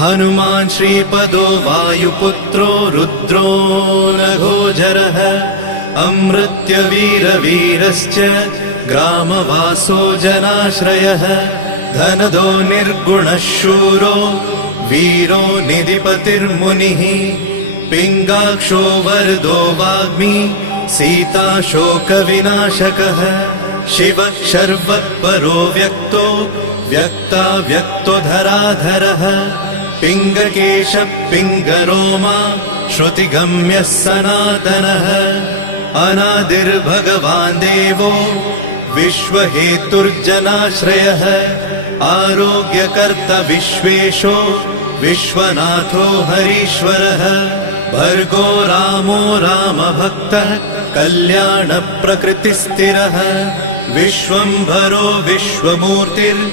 हनुमान् श्रीपदो वायुपुत्रो रुद्रो नघोजरः अमृत्यवीरवीरश्च ग्रामवासो जनाश्रयः धनदो निर्गुणः शूरो वीरो निधिपतिर्मुनिः पिङ्गाक्षो वरदो वाग्मी सीताशोकविनाशकः शिवः शर्वत्परो व्यक्तो व्यक्तो धराधरः पिङ्गकेशः पिङ्गरोमा श्रुतिगम्यः सनातनः अनादिर्भगवान् देवो विश्वहेतुर्जनाश्रयः आरोग्यकर्ता विश्वेशो विश्वनाथो हरीश्वरः भर्गो रामो रामभक्तः कल्याणप्रकृतिस्थिरः विश्वम्भरो विश्वमूर्तिर्